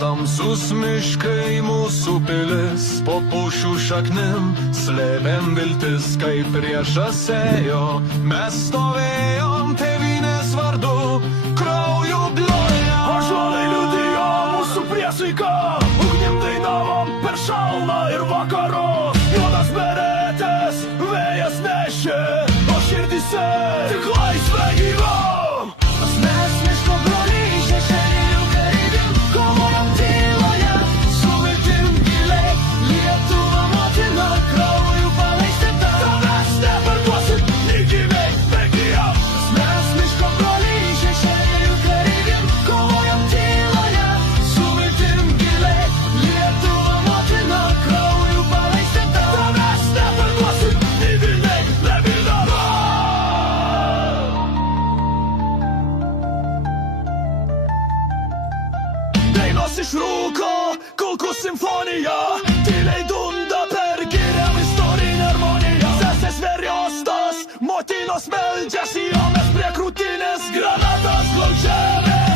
tamsus miškai mūsų pilis, po pušų šaknim slėpėm viltis, kaip priešas ėjo. Mes stovėjom tėvynės vardu, krauju bloja. Ąžuolai liudijo mūsų priesaiką, ugnim dainavom per šalną ir vakarus. Juodas beretės vėjas nešė, o širdyse tik laisvė gyva. Mes miško broliai, šešėlių kareiviai, kovojom tyloje, su viltim giliai. Lietuva motina, krauju palaistėta, Tavęs neparduosim, nei gyviai, nei gyvam. mes miško broliai, šešėlių kareiviai, kovojom tyloje, su viltim giliai. Lietuva motina, krauju palaistėta, Tavęs neparduosim, nei Vilniai, nei Vilniam. Dainos iš rūko, kulkų simfonija, tyliai dunda per giriam istorinę harmoniją. Sesės veriostas, motinos meldžiasi, o mes prie krūtinės granatas glaudžiame.